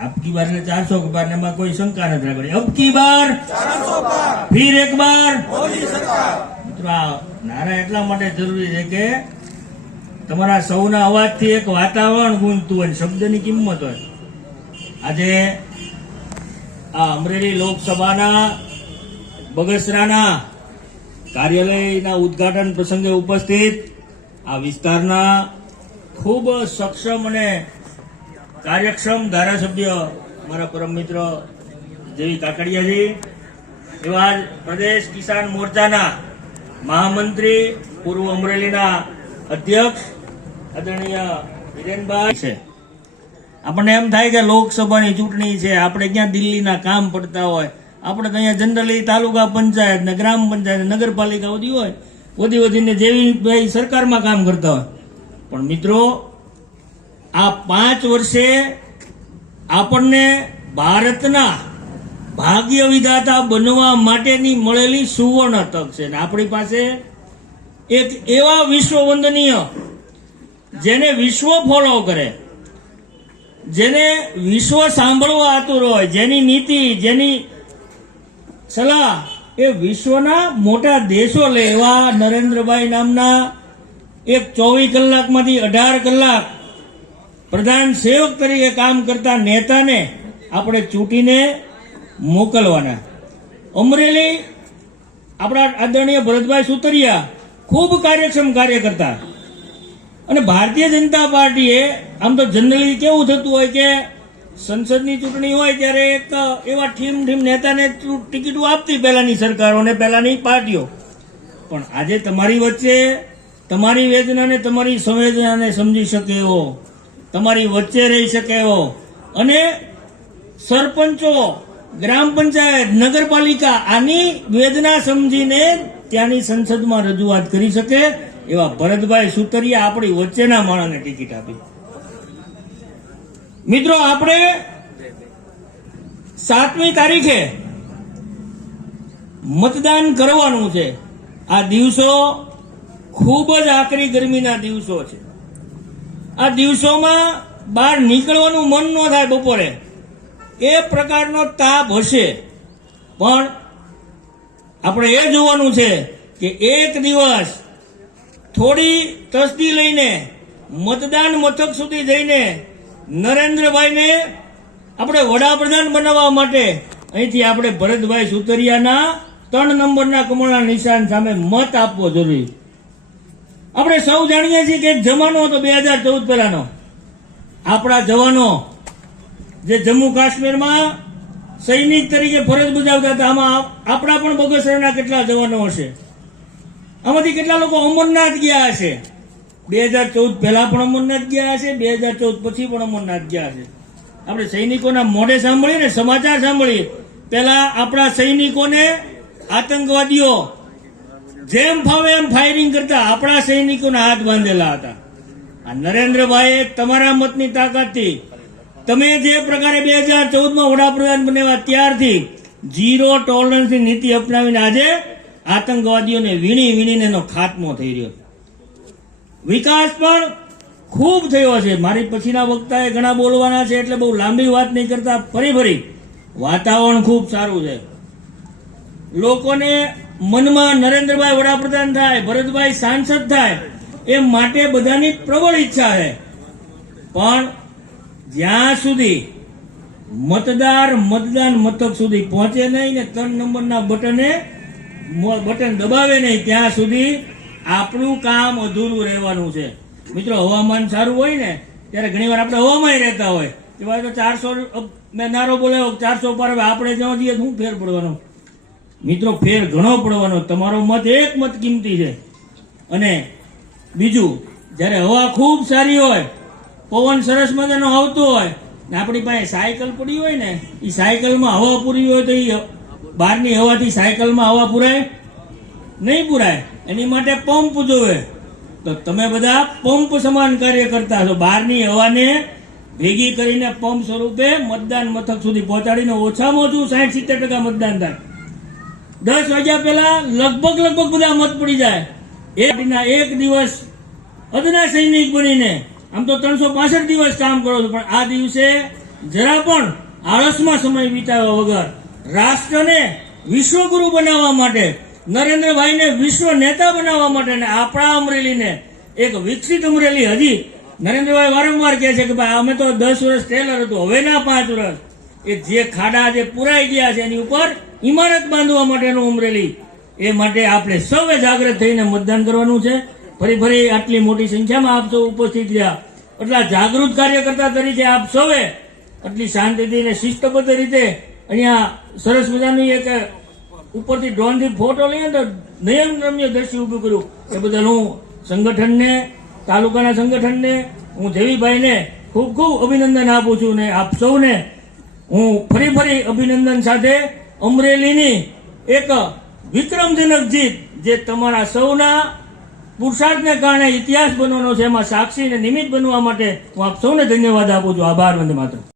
आपकी बार ने 400 के बार ने में कोई शंका नहीं રાખવાની। अब की बार 400 बार फिर एक बार मोदी सरकार। મિત્રો આ નારા એટલા માટે જરૂરી છે કે તમારા સૌના અવાજથી એક વાતાવરણ ગુંજતું હોય, શબ્દની કિંમત હોય। આજે આ અમરેલી લોકસભાના બગસરાના કાર્યાલયના ઉદ્ઘાટન પ્રસંગે ઉપસ્થિત આ વિસ્તારના ખૂબ સક્ષમ અને કાર્યક્ષમ ધારાસભ્ય મારા પરમ મિત્ર જેવી કાકડિયાજી, એવા પ્રદેશ કિસાન મોરચાના મહામંત્રી, પૂર્વ અમરેલીના અધ્યક્ષ આદરણીય હિરેનભાઈ છે। આપણને એમ થાય કે લોકસભાની ચૂંટણી છે, આપણે ક્યાં દિલ્હીના કામ પડતા હોય, આપણે તો અહીંયા જનરલી તાલુકા પંચાયત ને ગ્રામ પંચાયત નગરપાલિકા બધી હોય, વધીને જેવી ભાઈ સરકારમાં કામ કરતા હોય। પણ મિત્રો આ 5 વર્ષે આપણને ભારતના ભાગ્ય વિધાતા બનવા માટેની મળેલી સુવર્ણ તક છે। આપણી પાસે એક એવા વિશ્વ વંદનીય, જેને વિશ્વ ફોલો કરે, જેને વિશ્વ સાંભળવા આતુર હોય, જેની નીતિ, જેની સલાહ એ વિશ્વના મોટા દેશો લે, એવા નરેન્દ્રભાઈ નામના એક 24 કલાકમાંથી 18 કલાક પ્રધાન સેવક તરીકે કામ કરતા નેતાને આપણે ચૂંટીને મોકલવાના। અમરેલી આપણા આદરણીય ભરતભાઈ સુતરિયા ખૂબ કાર્યક્ષમ કાર્યકર્તા, અને ભારતીય જનતા પાર્ટીએ આમ તો જનરલી કેવું થતું હોય કે સંસદની ચૂંટણી હોય ત્યારે એક એવા ઠીમ નેતાને ટિકિટો આપતી પહેલાની સરકારોને, પહેલાની પાર્ટીઓ। પણ આજે તમારી વચ્ચે તમારી વેદનાને, તમારી સંવેદનાને સમજી શકે એવો, તમારી વચ્ચે રહી શકે એવો, અને સરપંચો, ગ્રામ પંચાયત, નગરપાલિકા આની વેદના સમજીને ત્યાંની સંસદમાં રજૂઆત કરી શકે એવા ભરતભાઈ સુતરિયા આપણી વચ્ચેના માણસને ટિકિટ આપી। મિત્રો આપણે 7મી તારીખે મતદાન કરવાનું છે। આ દિવસો ખૂબ જ આકરી ગરમીના દિવસો છે। આ દિવસોમાં બહાર નીકળવાનું મન ન થાય, બપોરે એ પ્રકારનો તાપ હશે, પણ આપણે એ જોવાનું છે કે એક દિવસ થોડી તસ્દી લઈને મતદાન મથક સુધી જઈને નરેન્દ્રભાઈને આપણે વડાપ્રધાન બનાવવા માટે અહીંથી આપણે ભરતભાઈ સુતરિયાના 3 નંબરના કમળના નિશાન સામે મત આપવો જરૂરી। આપણે સૌ જાણીએ છીએ કે એક જમાનો હતો 2014 પહેલાનો, આપણા જવાનો જે જમ્મુ કાશ્મીરમાં સૈનિક તરીકે ફરજ બજાવતા હતા, આમાં આપણા પણ બગસરાના કેટલા જવાનો હશે, આમાંથી કેટલા લોકો અમરનાથ ગયા હશે। 2014 પહેલા પણ અમરનાથ ગયા હશે, 2014 પછી પણ અમરનાથ ગયા હશે। આપણે સૈનિકોના મોઢે સાંભળીએ ને, સમાચાર સાંભળીએ, પહેલા આપણા સૈનિકોને આતંકવાદીઓ જેમ ફાવે એમ ફાયરિંગ કરતા, આપણા સૈનિકોના હાથ બાંધેલા હતા। આ નરેન્દ્રભાઈએ તમારા મતની તાકાતથી, તમે જે પ્રકારે 2014માં વડાપ્રધાન બન્યા ત્યારથી 0 ટોલરન્સની નીતિ અપનાવીને આજે આતંકવાદીઓને વીણીને એનો ખાત્મો થઈ રહ્યો છે। વિકાસ પણ ખૂબ થયો છે। મારી પછીના વક્તાએ ઘણા બોલવાના છે એટલે બહુ લાંબી વાત નહીં કરતા, ફરી વાતાવરણ ખૂબ સારું છે। લોકોને મનમાં નરેન્દ્રભાઈ વડાપ્રધાન થાય, ભરતભાઈ સાંસદ થાય એ માટે બધાની પ્રબળ ઈચ્છા છે, પણ જ્યાં સુધી મતદાન મથક સુધી પહોંચે નહીં ને 3 નંબરના બટન દબાવે નહીં, ત્યાં સુધી આપણું કામ અધૂરું રહેવાનું છે। મિત્રો હવામાન સારું હોય ને ત્યારે ઘણી વાર આપણે હવામાં રહેતા હોય, એવા તો 400 મેં નારો બોલાવ્યો 400 પર, હવે આપણે જ્યાં જઈએ શું ફેર પડવાનો? મિત્રો ફેર ઘણો પડવાનો। તમારો મત એક મત કિંમતી છે। અને બીજું, જ્યારે હવા ખૂબ સારી હોય, પવન સરસ મજાનો આવતો હોય ને આપણી પાસે સાયકલ પડી હોય ને, એ સાયકલમાં હવા પૂરી હોય તો એ બહારની હવાથી સાયકલમાં હવા પુરાય નહીં? પુરાય। એની માટે પંપ જોવે। તો તમે બધા પંપ સમાન કાર્ય કરતા છો, બહારની હવાને ભેગી કરીને પંપ સ્વરૂપે મતદાન મથક સુધી પહોંચાડીને ઓછામાં ઓછું 60-70% મતદાન થાય। 10 વાગ્યા પહેલા લગભગ બધા મત પડી જાય। એક દિવસ અદના સૈનિક બનીને આમ તો 365 દિવસ કામ કરો છો, પણ આ દિવસે જરા પણ આળસમાં સમય વિતાવ્યા વગર રાષ્ટ્રને વિશ્વગુરુ બનાવવા માટે, નરેન્દ્રભાઈને વિશ્વ નેતા બનાવવા માટે અને આપણા અમરેલીને એક વિકસિત અમરેલી, હજી નરેન્દ્રભાઈ વારંવાર કહે છે કે ભાઈ અમે તો 10 વર્ષ ટેલર હતું, હવે ના 5 વર્ષ, એ જે ખાડા જે પુરાઈ ગયા છે એની ઉપર ઇમારત બાંધવા માટેનું અમરેલી. એ માટે આપણે સૌએ જાગૃત થઈને મતદાન કરવાનું છે. ફરી આટલી મોટી સંખ્યામાં આપ સૌ ઉપસ્થિત રહ્યા, એટલા જાગૃત કાર્યકર્તા તરીકે આપ સૌએ આટલી શાંતિથી અને શિસ્તબદ્ધ રીતે અહીંયા સરસ મજાની એક ઉપરથી ડ્રોનથી ફોટો લઈએ તો નયનરમ્ય દ્રશ્ય ઊભું કર્યું. એ બદલ હું સંગઠનને, તાલુકાના સંગઠનને, હું દેવીભાઈને ખૂબ ખૂબ અભિનંદન આપું છું. ને આપ સૌને હું ફરી અભિનંદન સાથે અમરેલીની એક વિક્રમજનક જીત, જે તમારા સૌના પુરુષાર્થને કારણે ઇતિહાસ બનવાનો છે, એમાં સાક્ષી અને નિમિત્ત બનવા માટે હું આપ સૌને ધન્યવાદ આપું છું. આભાર. વંદે માતરમ.